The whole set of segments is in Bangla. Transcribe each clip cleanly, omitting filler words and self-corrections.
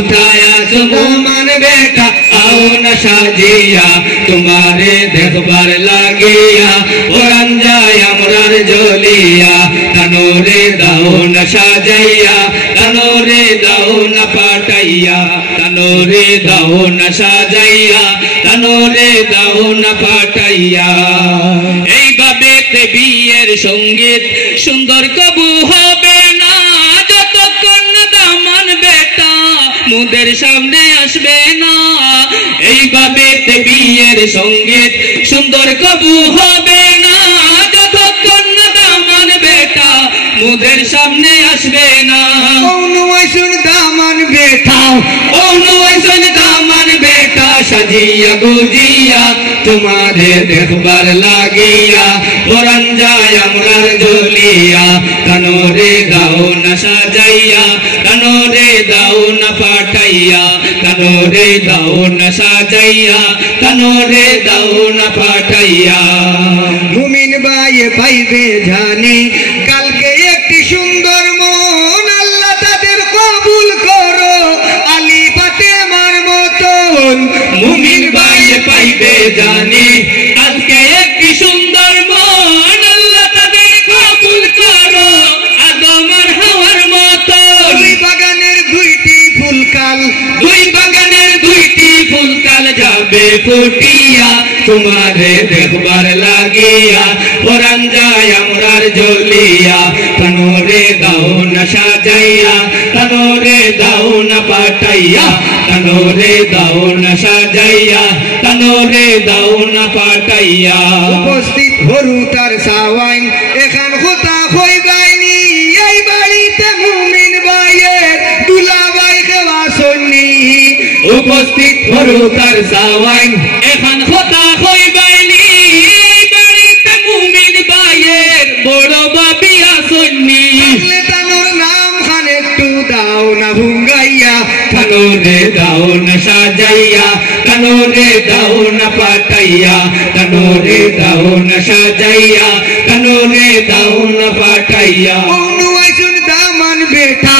কোথায় আছো মোমান বেটা आओ न साजिया तुम्हारे देखबार लागिया परान जाय आमरार जलिया तनोरे दाओ न साजाइया तनोरे दाओ न पाटाइया तनोरे दाओ न साजाइया तनोरे दाओ न पाटाइया এইভাবে বিয়ের সঙ্গীত সুন্দর কবু হবে না যতক্ষণ না দামান বেটা মুদের সামনে আসবে না এইভাবে বিয়ের সঙ্গীত সুন্দর কবু হবে না যতক্ষণ না দামান বেটা মুদের সামনে আসবে না অনুয়াইসুন দামান বেটা অনুয়াইসুন দামান বেটা সাজিয়া গুজিয়া तुम्हारे देखबार लागिया परान जाय आमरार जलिया तनोरे दाओ न साजाइया तनोरे दाओ न पाटाइया तनोरे दाओ न साजाइया तनोरे दाओ न पाटाइया मुमिन भाई पाइबे जाने कल के एक सुंदर मन अल्लाह तादेर कबूल करो आली फातेमार मतन मुमिन भाई पाइबे जाने आज के एक सुंदर मन अल्लाह तादेर कबूल करो आदम और हवार मतन दुई बागानेर दुईटी फुलकाल दुई बागानेर दुईटी फुलकाल जाबे फुटिया तुम्हारे देखबार लागिया परान जाय आमरार जलिया तनोरे दाओ न साजाइया तनोरे दाओ न पाटाइया तनोरे दाओ न साजाइया तनोरे दाओ न पाटाइया उपस्थित हरु तार सावाइन एखान खोता खई गायनी এই বাড়িতে মুমিন ভাইয়ের দুলাভাই খাওয়া শুননি উপস্থিত হরু তার সাওয়াইন এখান খোতা খই বাইনি এই বাড়িতে মুমিন ভাইয়ের বড় বাবিয়া শুননি আসলে তানোর নাম খান একটু দাও না ভুঙ্গাইয়া तनोरे दाओ न साजाइया तनोरे दाओ न पाटाइया तनोरे दाओ न साजाइया तनोरे दाओ न पाटाइया অনুয়াইসুন দামান বেটা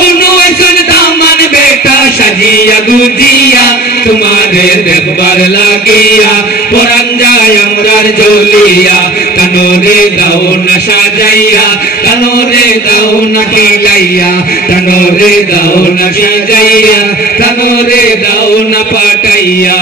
অনুয়াইসুন দামান বেটা সাজিয়া গুজিয়া तुम्हारे देखबार लागिया परान जाय आमरार जलिया तनोरे दाओ न साजाइया तनोरे दाओ न खिलाइया तनोरे दाओ न साजाइया तनोरे दाओ न पाटाइया।